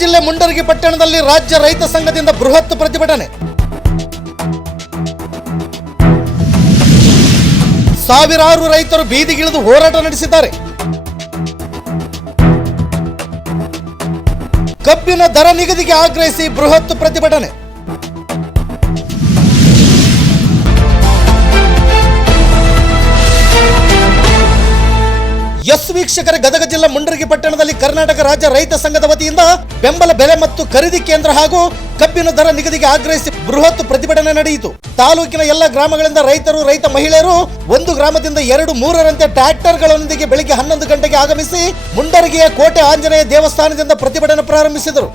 ಜಿಲ್ಲೆ ಮುಂಡರಗಿ ಪಟ್ಟಣದಲ್ಲಿ ರಾಜ್ಯ ರೈತ ಸಂಘದಿಂದ ಬೃಹತ್ ಪ್ರತಿಭಟನೆ. ಸಾವಿರಾರು ರೈತರು ಬೀದಿಗಿಳಿದು ಹೋರಾಟ ನಡೆಸಿದ್ದಾರೆ. ಕಬ್ಬಿನ ದರ ನಿಗದಿಗೆ ಆಗ್ರಹಿಸಿ ಬೃಹತ್ ಪ್ರತಿಭಟನೆ. ವೀಕ್ಷಕರ ಗದಗ ಜಿಲ್ಲಾ ಮುಂಡರಗಿ ಪಟ್ಟಣದಲ್ಲಿ ಕರ್ನಾಟಕ ರಾಜ್ಯ ರೈತ ಸಂಘದ ವತಿಯಿಂದ ಬೆಂಬಲ ಬೆಲೆ ಮತ್ತು ಖರೀದಿ ಕೇಂದ್ರ ಹಾಗೂ ಕಬ್ಬಿನ ದರ ನಿಗದಿಗೆ ಆಗ್ರಹಿಸಿ ಬೃಹತ್ ಪ್ರತಿಭಟನೆ ನಡೆಯಿತು. ತಾಲೂಕಿನ ಎಲ್ಲ ಗ್ರಾಮಗಳಿಂದ ರೈತರು, ರೈತ ಮಹಿಳೆಯರು ಒಂದು ಗ್ರಾಮದಿಂದ ಎರಡು, ಮೂರರಂತೆ ಟ್ರ್ಯಾಕ್ಟರ್ಗಳೊಂದಿಗೆ ಬೆಳಿಗ್ಗೆ ಹನ್ನೊಂದು ಗಂಟೆಗೆ ಆಗಮಿಸಿ ಮುಂಡರಗಿಯ ಕೋಟೆ ಆಂಜನೇಯ ದೇವಸ್ಥಾನದಿಂದ ಪ್ರತಿಭಟನೆ ಪ್ರಾರಂಭಿಸಿದರು.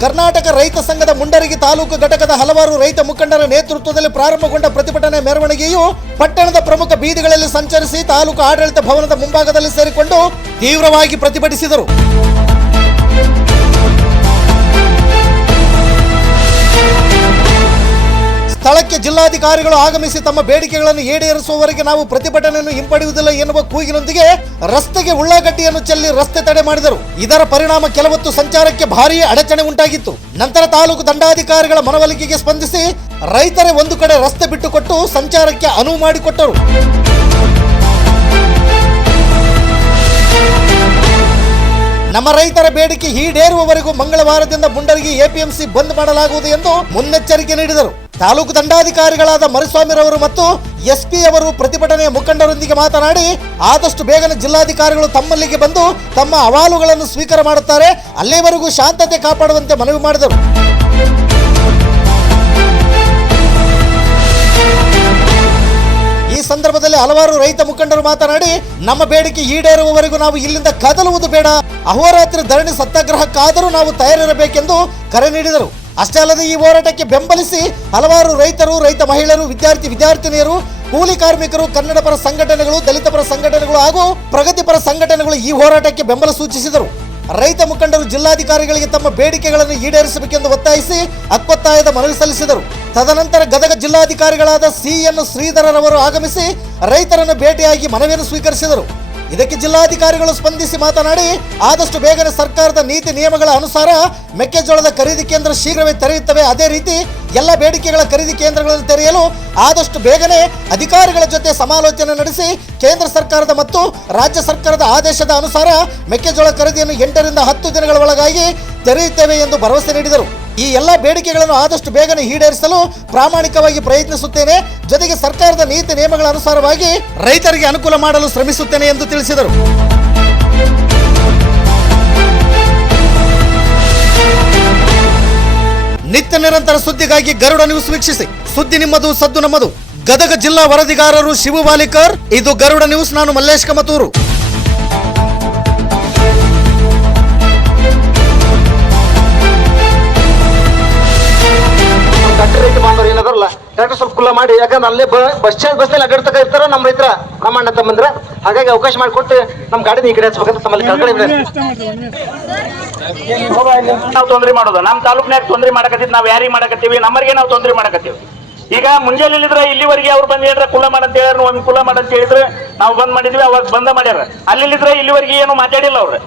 ಕರ್ನಾಟಕ ರೈತ ಸಂಘದ ಮುಂಡರಗಿ ತಾಲೂಕು ಘಟಕದ ಹಲವಾರು ರೈತ ಮುಖಂಡರ ನೇತೃತ್ವದಲ್ಲಿ ಪ್ರಾರಂಭಗೊಂಡ ಪ್ರತಿಭಟನೆ ಮೆರವಣಿಗೆಯು ಪಟ್ಟಣದ ಪ್ರಮುಖ ಬೀದಿಗಳಲ್ಲಿ ಸಂಚರಿಸಿ ತಾಲೂಕು ಆಡಳಿತ ಭವನದ ಮುಂಭಾಗದಲ್ಲಿ ಸೇರಿಕೊಂಡು ತೀವ್ರವಾಗಿ ಪ್ರತಿಭಟಿಸಿದರು. ಜಿಲ್ಲಾಧಿಕಾರಿಗಳು ಆಗಮಿಸಿ ತಮ್ಮ ಬೇಡಿಕೆಗಳನ್ನು ಈಡೇರಿಸುವವರೆಗೆ ನಾವು ಪ್ರತಿಭಟನೆಯನ್ನು ಹಿಂಪಡೆಯುವುದಿಲ್ಲ ಎನ್ನುವ ಕೂಗಿನೊಂದಿಗೆ ರಸ್ತೆಗೆ ಉಳ್ಳಾಗಡ್ಡಿಯನ್ನು ಚೆಲ್ಲಿ ರಸ್ತೆ ತಡೆ ಮಾಡಿದರು. ಇದರ ಪರಿಣಾಮ ಕೆಲವೊತ್ತು ಸಂಚಾರಕ್ಕೆ ಭಾರೀ ಅಡಚಣೆ ಉಂಟಾಗಿತ್ತು. ನಂತರ ತಾಲೂಕು ದಂಡಾಧಿಕಾರಿಗಳ ಮನವೊಲಿಕೆಗೆ ಸ್ಪಂದಿಸಿ ರೈತರೇ ಒಂದು ಕಡೆ ರಸ್ತೆ ಬಿಟ್ಟುಕೊಟ್ಟು ಸಂಚಾರಕ್ಕೆ ಅನುವು ಮಾಡಿಕೊಟ್ಟರು. ನಮ್ಮ ರೈತರ ಬೇಡಿಕೆ ಈಡೇರುವವರೆಗೂ ಮಂಗಳವಾರದಿಂದ ಮುಂಡರಗಿ ಎಪಿಎಂಸಿ ಬಂದ್ ಮಾಡಲಾಗುವುದು ಎಂದು ಮುನ್ನೆಚ್ಚರಿಕೆ ನೀಡಿದರು. ತಾಲೂಕು ದಂಡಾಧಿಕಾರಿಗಳಾದ ಮರುಸ್ವಾಮಿರವರು ಮತ್ತು ಎಸ್ಪಿ ಅವರು ಪ್ರತಿಭಟನೆಯ ಮುಖಂಡರೊಂದಿಗೆ ಮಾತನಾಡಿ, ಆದಷ್ಟು ಬೇಗನೆ ಜಿಲ್ಲಾಧಿಕಾರಿಗಳು ತಮ್ಮಲ್ಲಿಗೆ ಬಂದು ತಮ್ಮ ಅಹವಾಲುಗಳನ್ನು ಸ್ವೀಕಾರ ಮಾಡುತ್ತಾರೆ. ಅಲ್ಲಿವರೆಗೂ ಶಾಂತತೆ ಕಾಪಾಡುವಂತೆ ಮನವಿ ಮಾಡಿದರು. ಈ ಸಂದರ್ಭದಲ್ಲಿ ಹಲವಾರು ರೈತ ಮುಖಂಡರು ಮಾತನಾಡಿ, ನಮ್ಮ ಬೇಡಿಕೆ ಈಡೇರುವವರೆಗೂ ನಾವು ಇಲ್ಲಿಂದ ಕದಲುವುದು ಬೇಡ. ಅಹೋರಾತ್ರಿ ಧರಣಿ ಸತ್ಯಾಗ್ರಹಕ್ಕಾದರೂ ನಾವು ತಯಾರಿರಬೇಕೆಂದು ಕರೆ ನೀಡಿದರು. ಅಷ್ಟೇ ಅಲ್ಲದೆ ಈ ಹೋರಾಟಕ್ಕೆ ಬೆಂಬಲಿಸಿ ಹಲವಾರು ರೈತರು, ರೈತ ಮಹಿಳೆಯರು, ವಿದ್ಯಾರ್ಥಿ, ವಿದ್ಯಾರ್ಥಿನಿಯರು, ಕೂಲಿ ಕಾರ್ಮಿಕರು, ಕನ್ನಡ ಪರ ಸಂಘಟನೆಗಳು, ದಲಿತ ಪರ ಸಂಘಟನೆಗಳು ಹಾಗೂ ಪ್ರಗತಿಪರ ಸಂಘಟನೆಗಳು ಈ ಹೋರಾಟಕ್ಕೆ ಬೆಂಬಲ ಸೂಚಿಸಿದರು. ರೈತ ಮುಖಂಡರು ಜಿಲ್ಲಾಧಿಕಾರಿಗಳಿಗೆ ತಮ್ಮ ಬೇಡಿಕೆಗಳನ್ನು ಈಡೇರಿಸಬೇಕೆಂದು ಒತ್ತಾಯಿಸಿ ಅಕ್ಕೊತ್ತಾಯದ ಮನವಿ ಸಲ್ಲಿಸಿದರು. ತದನಂತರ ಗದಗ ಜಿಲ್ಲಾಧಿಕಾರಿಗಳಾದ ಸಿ ಎನ್ ಶ್ರೀಧರರವರು ಆಗಮಿಸಿ ರೈತರನ್ನು ಭೇಟಿಯಾಗಿ ಮನವಿಯನ್ನು ಸ್ವೀಕರಿಸಿದರು. ಇದಕ್ಕೆ ಜಿಲ್ಲಾಧಿಕಾರಿಗಳು ಸ್ಪಂದಿಸಿ ಮಾತನಾಡಿ, ಆದಷ್ಟು ಬೇಗನೆ ಸರ್ಕಾರದ ನೀತಿ ನಿಯಮಗಳ ಅನುಸಾರ ಮೆಕ್ಕೆಜೋಳದ ಖರೀದಿ ಕೇಂದ್ರ ಶೀಘ್ರವೇ ತೆರೆಯುತ್ತವೆ. ಅದೇ ರೀತಿ ಎಲ್ಲ ಬೇಡಿಕೆಗಳ ಖರೀದಿ ಕೇಂದ್ರಗಳನ್ನು ತೆರೆಯಲು ಆದಷ್ಟು ಬೇಗನೆ ಅಧಿಕಾರಿಗಳ ಜೊತೆ ಸಮಾಲೋಚನೆ ನಡೆಸಿ ಕೇಂದ್ರ ಸರ್ಕಾರದ ಮತ್ತು ರಾಜ್ಯ ಸರ್ಕಾರದ ಆದೇಶದ ಅನುಸಾರ ಮೆಕ್ಕೆಜೋಳ ಖರೀದಿಯನ್ನು ಎಂಟರಿಂದ ಹತ್ತು ದಿನಗಳ ಒಳಗಾಗಿ ತೆರೆಯುತ್ತೇವೆ ಎಂದು ಭರವಸೆ ನೀಡಿದರು. ಈ ಎಲ್ಲ ಬೇಡಿಕೆಗಳನ್ನು ಆದಷ್ಟು ಬೇಗನೆ ಈಡೇರಿಸಲು ಪ್ರಾಮಾಣಿಕವಾಗಿ ಪ್ರಯತ್ನಿಸುತ್ತೇನೆ. ಜೊತೆಗೆ ಸರ್ಕಾರದ ನೀತಿ ನಿಯಮಗಳ ಅನುಸಾರವಾಗಿ ರೈತರಿಗೆ ಅನುಕೂಲ ಮಾಡಲು ಶ್ರಮಿಸುತ್ತೇನೆ ಎಂದು ತಿಳಿಸಿದರು. ನಿತ್ಯ ನಿರಂತರ ಸುದ್ದಿಗಾಗಿ ಗರುಡ ನ್ಯೂಸ್ ವೀಕ್ಷಿಸಿ. ಸುದ್ದಿ ನಿಮ್ಮದು, ಸದ್ದು ನಮ್ಮದು. ಗದಗ ಜಿಲ್ಲಾ ವರದಿಗಾರರು ಶಿವು ಬಾಲಿಕರ್ ಇದು ಗರುಡ ನ್ಯೂಸ್, ನಾನು ಮಲ್ಲೇಶ್ ಕಮತೂರು. ಟ್ರ್ಯಾಕ್ಟರ್ ಸ್ವಲ್ಪ ಕುಲ್ಲ ಮಾಡಿ ಯಾಕಂದ್ರೆ ಅಲ್ಲೇ ಬಸ್ ಸ್ಟ್ಯಾಂಡ್ ಬಸ್ನಲ್ಲಿ ಅಡ್ಡಾಡ್ತಕ್ಕ ಇರ್ತಾರ ನಮ್ಮ ರೈತರ ನಮ್ಮ ಅಣ್ಣ ತಮ್ಮಂದ್ರ ಹಾಗಾಗಿ ಅವಕಾಶ ಮಾಡಿಕೊಟ್ಟು ನಮ್ಮ ಗಾಡಿನ ಈ ಕಡೆ ಹಚ್ಬೇಕಂತ ತಮ್ಮಲ್ಲಿ ಕಳ್ಕೊಂಡಿದ್ರೆ ನಾವು ತೊಂದರೆ ಮಾಡೋದು ನಮ್ಮ ತಾಲೂಕ್ನಾಗ ತೊಂದರೆ ಮಾಡಕತ್ತೀವಿ ನಾವು ಯಾರಿಗೆ ಮಾಡಕತ್ತೀವಿ ನಮ್ಮರಿಗೆ ನಾವು ತೊಂದರೆ ಮಾಡಕತ್ತೀವಿ. ಈಗ ಮುಂಜಾನೆ ಇಲ್ಲಿದ್ರೆ ಇಲ್ಲಿವರೆಗೆ ಅವ್ರು ಬಂದು ಹೇಳ್ರ ಕುಲ ಮಾಡಂತ ಹೇಳಿದ್ರು ಒಂದು ಕುಲ ಮಾಡಂತ ಹೇಳಿದ್ರೆ ನಾವು ಬಂದ್ ಮಾಡಿದ್ವಿ ಅವಾಗ ಬಂದ ಮಾಡ್ಯಾರ. ಅಲ್ಲಿಲ್ಲಿದ್ರೆ ಇಲ್ಲಿವರೆಗೆ ಏನು ಮಾತಾಡಿಲ್ಲ ಅವ್ರು.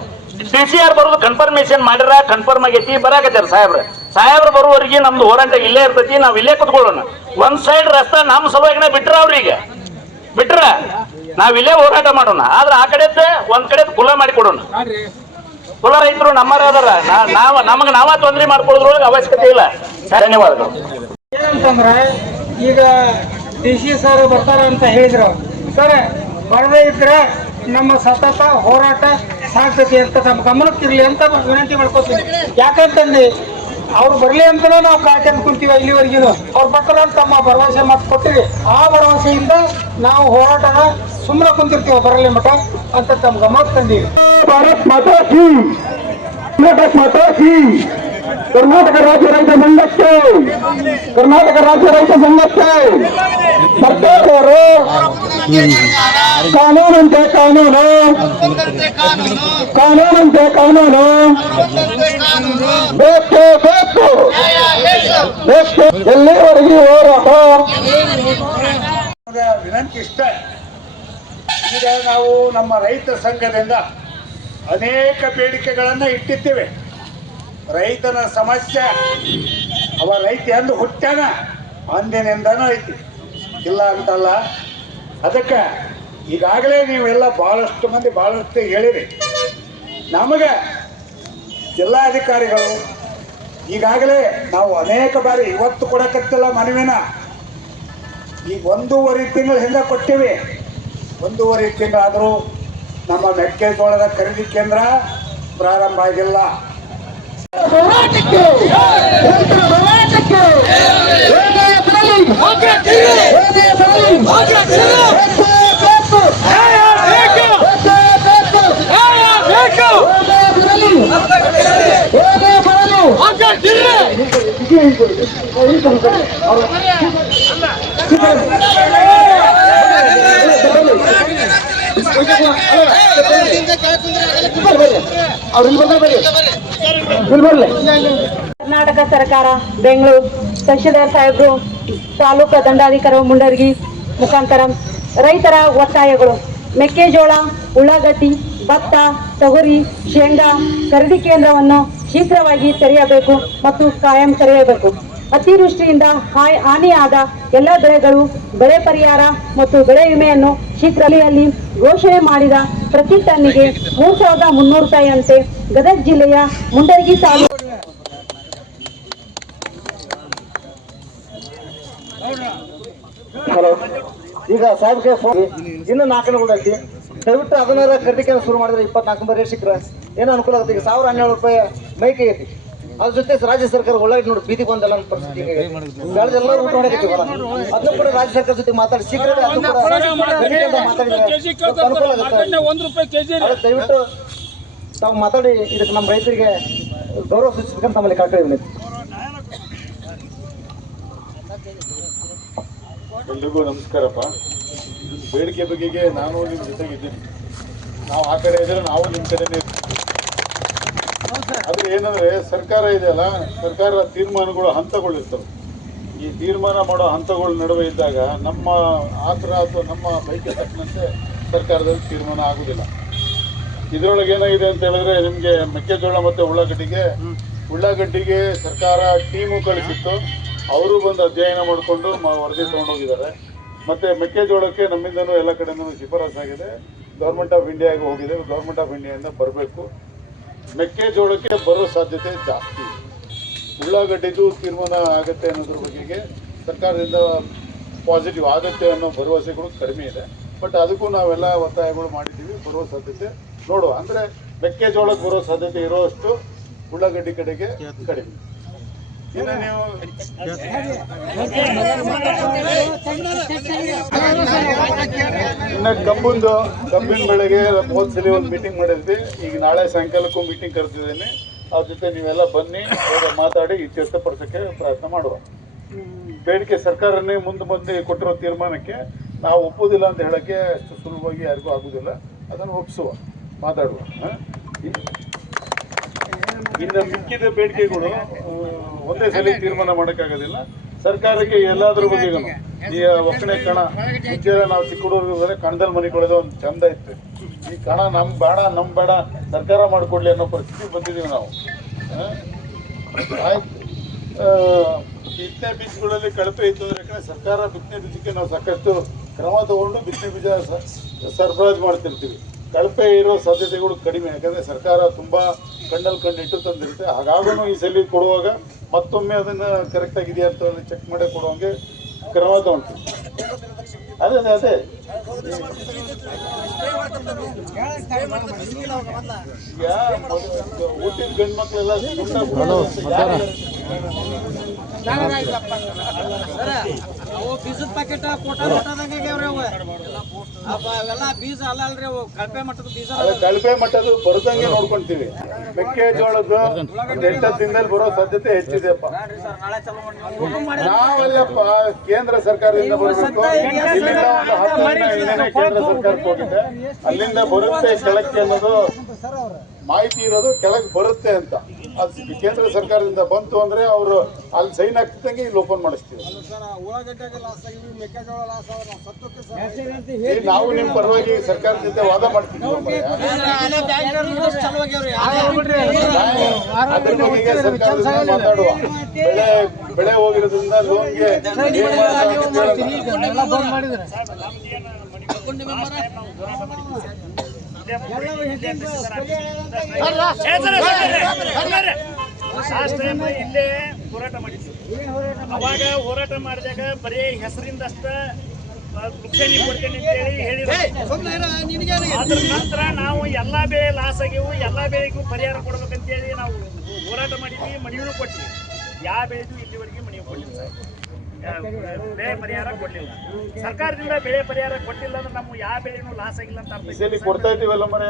ಡಿ ಸಿ ಆರ್ ಬರೋದು ಕನ್ಫರ್ಮೇಶನ್ ಮಾಡ್ಯಾರ ಕನ್ಫರ್ಮ್ ಆಗೈತಿ ಬರಾಕತ್ತಾರ ಸಾಹೇಬ್ರ. ಸಾಹೇಬ್ರು ಬರುವವರಿಗೆ ನಮ್ದು ಹೋರಾಟ ಇಲ್ಲೇ ಇರ್ತೈತಿ, ನಾವು ಇಲ್ಲೇ ಕುತ್ಕೊಳ್ಳೋಣ. ಒಂದ್ ಸೈಡ್ ರಸ್ತೆ ನಮ್ಮ ಸಲುವಾಗಿನ ಬಿಟ್ರ ಅವ್ರಿಗೆ ಬಿಟ್ರ? ನಾವ್ ಇಲ್ಲೇ ಹೋರಾಟ ಮಾಡೋಣ. ಆದ್ರೆ ಆ ಕಡೆ ಒಂದ್ ಕಡೆ ಕುಲ ಮಾಡಿ ಕೊಡೋಣ. ಕುಲ ರೈತರು ನಮ್ಮರ ಅದಾರ. ನಾವ, ನಮಗ ನಾವ ತೊಂದ್ರೆ ಮಾಡ್ಕೊಳ್ಳೋದ್ರೊಳಗೆ ಅವಶ್ಯಕತೆ ಇಲ್ಲ. ಧನ್ಯವಾದಗಳು. ಏನಂತಂದ್ರೆ, ಈಗ ಡಿ ಸಿ ಸರ್ ಬರ್ತಾರ ಅಂತ ಹೇಳಿದ್ರು. ಸರ್ ಬರದೇ ಇದ್ರೆ ನಮ್ಮ ಸತತ ಹೋರಾಟ ಸಾಗ್ತೈತಿ ಅಂತ ನಮ್ಮ ಗಮನಕ್ಕಿರ್ಲಿ ಅಂತ ವಿನಂತಿ ಮಾಡ್ಕೋತೀನಿ. ಯಾಕಂತಂದು ಅವ್ರು ಬರ್ಲಿ ಅಂತಲೇ ನಾವು ಕಾಯ್ಕೊಂಡು ಕುಂತೀವಿ ಇಲ್ಲಿವರೆಗೂ ಅವ್ರು ಅಂತ ತಮ್ಮ ಭರವಸೆ ಮಾತು ಕೊಟ್ಟಿವಿ. ಆ ಭರವಸೆಯಿಂದ ನಾವು ಹೋರಾಟನ ಸುಮ್ಮನೆ ಕುಂತಿರ್ತೀವಿ ಬರಲಿ ಮಠ ಅಂತ ತಮ್ಮ ಗಮನಕ್ಕೆ ತಂದೀವಿ. ಭಾರತ್ ಮಾತಾ ಕಿ. ಭಾರತ್ ಮಾತಾ ಕರ್ನಾಟಕ ರಾಜ್ಯ ರೈತ ಸಂಘಕ್ಕೆ, ಕರ್ನಾಟಕ ರಾಜ್ಯ ರೈತ ಸಂಘಕ್ಕೆ ಸರ್ಕಾರದವರು ಕಾನೂನಂತೆ ಕಾನೂನು ಕಾನೂನಂತೆ ಕಾನೂನು. ಬೇಕು ಬೇಕು. ಬೇಕು. ಎಲ್ಲಿವರೆಗೂ ಹೋರಾಟ? ವಿನಂತಿ ಇಷ್ಟ. ಈಗ ನಾವು ನಮ್ಮ ರೈತ ಸಂಘದಿಂದ ಅನೇಕ ಬೇಡಿಕೆಗಳನ್ನು ಇಟ್ಟಿದ್ದೇವೆ. ರೈತನ ಸಮಸ್ಯೆ. ಅವ ರೈತ ಎಂದು ಹುಟ್ಟ್ಯಾನ, ಅಂದಿನಿಂದನೂ ಐತಿ. ಇಲ್ಲ ಅಂತಲ್ಲ, ಅದಕ್ಕೆ ಈಗಾಗಲೇ ನೀವೆಲ್ಲ ಭಾಳಷ್ಟು ಮಂದಿ ಭಾಳಷ್ಟು ಹೇಳಿರಿ. ನಮಗೆ ಜಿಲ್ಲಾಧಿಕಾರಿಗಳು ಈಗಾಗಲೇ ನಾವು ಅನೇಕ ಬಾರಿ ಇವತ್ತು ಕೊಡಕತ್ತಿಲ್ಲ ಮನವಿನ. ಈಗ ಒಂದೂವರೆ ತಿಂಗಳು ಹಿಂದೆ ಕೊಟ್ಟಿವಿ. ಒಂದೂವರೆ ತಿಂಗಳಾದರೂ ನಮ್ಮ ಮೆಕ್ಕೆಜೋಳದ ಖರೀದಿ ಕೇಂದ್ರ ಪ್ರಾರಂಭ ಆಗಿಲ್ಲ. ಹೋರಾಟಕ್ಕೆ ಹೋರಾಟಕ್ಕೆ ಹೋರಾಟ ಬರಲಿ ಹೋರಾಟ ಬರಲಿ ಬೇಕು, ಬೇಕು. ಬೇಕು, ಬೇಕು. ಹೋರಾಟ ಬರಲಿ ಹೋರಾಟ ಬರಲಿ ಅವ್ರು ಇಲ್ಲಿ ಬರ್ತಾರೆ ಬರ್ರಿ ಇಲ್ಲಿ ಬರ್ಲಿ ಕರ್ನಾಟಕ ಸರ್ಕಾರ, ಬೆಂಗಳೂರು ತಹಶೀಲ್ದಾರ್ ಸಾಹೇಬರು, ತಾಲೂಕು ದಂಡಾಧಿಕಾರಿ ಮುಂಡರ್ಗಿ ಮುಖಾಂತರ ರೈತರ ಒತ್ತಾಯಗಳು. ಮೆಕ್ಕೆಜೋಳ, ಉಳ್ಳಾಗಡ್ಡಿ, ಭತ್ತ, ತೊಗರಿ, ಶೇಂಗಾ ಖರೀದಿ ಕೇಂದ್ರವನ್ನು ಶೀಘ್ರವಾಗಿ ತೆರೆಯಬೇಕು ಮತ್ತು ಕಾಯಂ ತೆರೆಯಬೇಕು. ಅತಿವೃಷ್ಟಿಯಿಂದ ಹಾಯ್ ಹಾನಿಯಾದ ಎಲ್ಲ ಬೆಳೆಗಳು, ಬೆಳೆ ಪರಿಹಾರ ಮತ್ತು ಬೆಳೆ ವಿಮೆಯನ್ನು ಶೀಘ್ರದಲ್ಲಿ ಘೋಷಣೆ ಮಾಡಿದ ಪ್ರತಿ ಟನ್ನಿಗೆ ಮೂರು ಸಾವಿರದ ಮುನ್ನೂರು ರೂಪಾಯಿಯಂತೆ ಗದಗ ಜಿಲ್ಲೆಯ ಮುಂಡರಗಿ ತಾಲೂಕು ಈಗ ಸಾಹೇಬ್ಗೆ ಫೋನ್ ಇನ್ನು ನಾಲ್ಕು ಉಳಿದೈತಿ ದಯವಿಟ್ಟು ಅದನ್ನಾರ ಕಟ್ಟಿಕೆ ಶುರು ಮಾಡಿದ್ರೆ ಇಪ್ಪತ್ನಾಲ್ಕು ಬರೀ ಸಿಕ್ಕರೆ. ಏನೋ ಅನುಕೂಲ ಆಗುತ್ತೆ? ಈಗ ಸಾವಿರ ಹನ್ನೆರಡು ರೂಪಾಯಿ ಮೈಕೆ ಐತಿ ಅದ್ರ ಜೊತೆ ರಾಜ್ಯ ಸರ್ಕಾರ ಒಳಗಡೆ ನೋಡಿ ಬೀದಿ ಬಂದಲ್ಲ ಪರಿಸ್ಥಿತಿ. ಬೆಳೆದ ಎಲ್ಲರೂ ಊಟ ಮಾಡಕತ್ತೀವಲ್ಲ ಅದನ್ನು ಕೂಡ ರಾಜ್ಯ ಸರ್ಕಾರ ಜೊತೆ ಮಾತಾಡಿ ಶೀಘ್ರವೇ ಅದನ್ನು ಕೂಡ ಅನುಕೂಲ ಆಗುತ್ತೆ. ದಯವಿಟ್ಟು ತಾವು ಮಾತಾಡಿ ಇದಕ್ಕೆ ನಮ್ಮ ರೈತರಿಗೆ ಗೌರವ ಸೂಚಿಸ್ಬೇಕಂತ ನಮ್ಮಲ್ಲಿ ಕಾಕಳಿ ಎಲ್ರಿಗೂ ನಮಸ್ಕಾರಪ್ಪ. ಬೇಡಿಕೆ ಬಗೆಗೆ ನಾನು ನಿಮ್ಮ ಜೊತೆಗಿದ್ದೀನಿ. ನಾವು ಆ ಕಡೆ ಇದ್ರೆ ನಾವು ನಿಮ್ಮ ಕಡೆನೇ ಇರ್ತೀವಿ. ಏನಂದ್ರೆ ಸರ್ಕಾರ ಇದೆಯಲ್ಲ ಸರ್ಕಾರ ತೀರ್ಮಾನಗಳು ಹಂತಗಳಿರ್ತವೆ ಈ ತೀರ್ಮಾನ ಮಾಡೋ ಹಂತಗಳ ನಡುವೆ ಇದ್ದಾಗ ನಮ್ಮ ಆತರ ಅಥವಾ ನಮ್ಮ ಬೈಕೆ ತಕ್ಕಂತೆ ಸರ್ಕಾರದಲ್ಲಿ ತೀರ್ಮಾನ ಆಗುದಿಲ್ಲ ಇದ್ರೊಳಗೆ ಏನಾಗಿದೆ ಅಂತ ಹೇಳಿದ್ರೆ ನಿಮಗೆ ಮೆಕ್ಕೆಜೋಳ ಮತ್ತೆ ಉಳ್ಳಾಗಡ್ಡಿಗೆ ಉಳ್ಳಾಗಡ್ಡಿಗೆ ಸರ್ಕಾರ ಟೀಮು ಕಳಿಸಿತ್ತು. ಅವರು ಬಂದು ಅಧ್ಯಯನ ಮಾಡಿಕೊಂಡು ವರದಿ ತಗೊಂಡೋಗಿದ್ದಾರೆ. ಮತ್ತೆ ಮೆಕ್ಕೆಜೋಳಕ್ಕೆ ನಮ್ಮಿಂದನೂ ಎಲ್ಲ ಕಡೆನೂ ಶಿಫಾರಸ್ಸಾಗಿದೆ. ಗೌರ್ಮೆಂಟ್ ಆಫ್ ಇಂಡಿಯಾಗೆ ಹೋಗಿದೆ. ಗೌರ್ಮೆಂಟ್ ಆಫ್ ಇಂಡಿಯಾದಿಂದ ಬರಬೇಕು. ಮೆಕ್ಕೆಜೋಳಕ್ಕೆ ಬರೋ ಸಾಧ್ಯತೆ ಜಾಸ್ತಿ. ಉಳ್ಳಾಗಡ್ಡೆದು ತೀರ್ಮಾನ ಆಗುತ್ತೆ ಅನ್ನೋದ್ರ ಬಗೆಗೆ ಸರ್ಕಾರದಿಂದ ಪಾಸಿಟಿವ್ ಆಗುತ್ತೆ ಅನ್ನೋ ಭರವಸೆಗಳು ಕಡಿಮೆ ಇದೆ. ಬಟ್ ಅದಕ್ಕೂ ನಾವೆಲ್ಲ ಒತ್ತಾಯಗಳು ಮಾಡಿದ್ದೀವಿ, ಬರೋ ಸಾಧ್ಯತೆ ನೋಡುವ. ಅಂದರೆ ಮೆಕ್ಕೆಜೋಳಕ್ಕೆ ಬರೋ ಸಾಧ್ಯತೆ ಇರೋಷ್ಟು ಉಳ್ಳಾಗಡ್ಡಿ ಕಡೆಗೆ ಕಡಿಮೆ. ಇನ್ನು ಕಬ್ಬುಂದು ಕಬ್ಬಿನ ಬೆಳೆಗೆ ಮೂವತ್ತು ಸಲ ಒಂದು ಮೀಟಿಂಗ್ ಮಾಡಿದ್ವಿ ಈಗ ನಾಳೆ ಸಾಯಂಕಾಲಕ್ಕೂ ಮೀಟಿಂಗ್ ಕರೆದಿದ್ದೀನಿ. ಅದ್ರ ಜೊತೆ ನೀವೆಲ್ಲ ಬನ್ನಿ ಅವರ ಮಾತಾಡಿ ಇತ್ಯರ್ಥಪಡಿಸೋಕ್ಕೆ ಪ್ರಯತ್ನ ಮಾಡುವ. ಬೇಡಿಕೆ ಸರ್ಕಾರನೇ ಮುಂದೆ ಬಂದು ಕೊಟ್ಟಿರೋ ತೀರ್ಮಾನಕ್ಕೆ ನಾವು ಒಪ್ಪೋದಿಲ್ಲ ಅಂತ ಹೇಳೋಕ್ಕೆ ಅಷ್ಟು ಸುಲಭವಾಗಿ ಯಾರಿಗೂ ಆಗೋದಿಲ್ಲ. ಅದನ್ನು ಒಪ್ಪಿಸುವ ಮಾತಾಡುವ, ಹ? ಇನ್ನು- ಮಿಕ್ಕಿದ ಬೇಡಿಕೆಗಳು ಒಂದೇ ಸಲ ತೀರ್ಮಾನ ಮಾಡೋಕ್ಕಾಗೋದಿಲ್ಲ. ಸರ್ಕಾರಕ್ಕೆ ಎಲ್ಲಾದ್ರ ಬಗ್ಗೆಗೂ ಈ ಒಕ್ಕಣೆ ಕಣ ಮುಂಚೆ ನಾವು ಚಿಕ್ಕ ಹುಡುಗರು ಕಣದಲ್ಲಿ ಮನೆ ಕೊಡೋದು ಒಂದು ಚಂದ ಇತ್ತು. ಈ ಕಣ ನಮ್ ಬೇಡ ನಮ್ ಬೇಡ ಸರ್ಕಾರ ಮಾಡಿಕೊಡ್ಲಿ ಅನ್ನೋ ಪರಿಸ್ಥಿತಿ ಬಂದಿದ್ದೀವಿ ನಾವು? ಆಯ್ತು. ಬಿತ್ತನೆ ಬೀಜಗಳಲ್ಲಿ ಕಳಪೆ ಇತ್ತು ಅಂದ್ರೆ ಯಾಕಂದ್ರೆ ಸರ್ಕಾರ ಬಿತ್ತನೆ ಬೀಜಕ್ಕೆ ನಾವು ಸಾಕಷ್ಟು ಕ್ರಮ ತಗೊಂಡು ಬಿತ್ತನೆ ಬೀಜ ಸರಬರಾಜು ಮಾಡ್ತಿರ್ತೀವಿ. ಕಳಪೆ ಇರೋ ಸಾಧ್ಯತೆಗಳು ಕಡಿಮೆ ಯಾಕಂದ್ರೆ ಸರ್ಕಾರ ತುಂಬಾ ಕಣ್ಣಲ್ಲಿ ಕಣ್ಣಿಟ್ಟು ತಂದಿರುತ್ತೆ. ಹಾಗಾಗೂ ಈ ಸಲ ಕೊಡುವಾಗ ಮತ್ತೊಮ್ಮೆ ಅದನ್ನು ಕರೆಕ್ಟಾಗಿದೆಯಾ ಅಂತ ಚೆಕ್ ಮಾಡಿ ಕೊಡುವಂಗೆ ಕ್ರಮ ಅದೇ ಅದೇ ಅದೇ. ಬೀಜದ ಪ್ಯಾಕೆಟ್ ಕೋಟ ಮಟ್ಟದಂಗೆ ಅವೆಲ್ಲ ಬೀಜ ಅಲ್ಲ ಅಲ್ರಿ ಅವು ಕಳಪೆ ಮಟ್ಟದ ಬೀಜ ಕಳಪೆ ಮಟ್ಟದ್ದು ಬರದಂಗೆ ನೋಡ್ಕೊಂತೀವಿ. ಮೆಕ್ಕೆಜೋಳದ ಎಂಟ ದಿನದಲ್ಲಿ ಬರೋ ಸಾಧ್ಯತೆ ಹೆಚ್ಚಿದೆಯಪ್ಪ. ನಾವಲ್ಲಪ್ಪ ಕೇಂದ್ರ ಸರ್ಕಾರದಿಂದ ಬರಬೇಕು. ಇಲ್ಲಿಂದ ಒಂದು ಹತ್ತು ಹಿಂದೆನೆ ಕೇಂದ್ರ ಸರ್ಕಾರಕ್ಕೆ ಹೋಗಿದೆ ಅಲ್ಲಿಂದ ಬರುತ್ತೆ ಕೆಳಕ್ಕೆ ಅನ್ನೋದು ಮಾಹಿತಿ ಇರೋದು ಕೆಳಗೆ ಬರುತ್ತೆ ಅಂತ. ಅದು ಕೇಂದ್ರ ಸರ್ಕಾರದಿಂದ ಬಂತು ಅಂದ್ರೆ ಅವರು ಅಲ್ಲಿ ಸೈನ್ ಆಗ್ತಿದ್ದಂಗೆ ಇಲ್ಲಿ ಓಪನ್ ಮಾಡಿಸ್ತೀವಿ. ನಾವು ನಿಮ್ಮ ಪರವಾಗಿ ಸರ್ಕಾರದ ಜೊತೆ ವಾದ ಮಾಡ್ತೀವಿ ಮಾತಾಡುವ. ಬೆಳೆ ಬೆಳೆ ಹೋಗಿರೋದ್ರಿಂದ ಲೋನ್ಗೆ ಇಲ್ಲೇ ಹೋರಾಟ ಮಾಡಿದ್ವಿ ಅವಾಗ ಹೋರಾಟ ಮಾಡಿದಾಗ ಬರೀ ಹೆಸರಿಂದ ಅಷ್ಟ ಕೊಡ್ತೇನೆ ಕೊಡ್ತೇನೆ ಅಂತ ಹೇಳಿ ಹೇಳಿದ್ರು ಅದ್ರ ನಂತರ ನಾವು ಎಲ್ಲಾ ಬೆಳೆ ಲಾಸ್ ಆಗಿವು ಎಲ್ಲಾ ಬೆಳೆಗೂ ಪರಿಹಾರ ಕೊಡ್ಬೇಕಂತೇಳಿ ನಾವು ಹೋರಾಟ ಮಾಡಿದ್ವಿ ಮನೆಯೂ ಕೊಟ್ವಿ. ಯಾವ ಬೆಳೆದು ಇಲ್ಲಿವರೆಗೆ ಮಣಿಯೂ ಕೊಟ್ಟಿಲ್ಲ ಬೆಳೆ ಪರಿಹಾರ ಕೊಡಲಿಲ್ಲ. ಸರ್ಕಾರದಿಂದ ಬೆಳೆ ಪರಿಹಾರ ಕೊಟ್ಟಿಲ್ಲ ಅಂದ್ರೆ ನಮ್ಗೆ ಯಾವ ಬೆಳೆನೂ ಲಾಸ್ ಆಗಿಲ್ಲ ಅಂತ ಕೊಡ್ತಾ ಇದೀವಲ್ಲ ಮರೆ?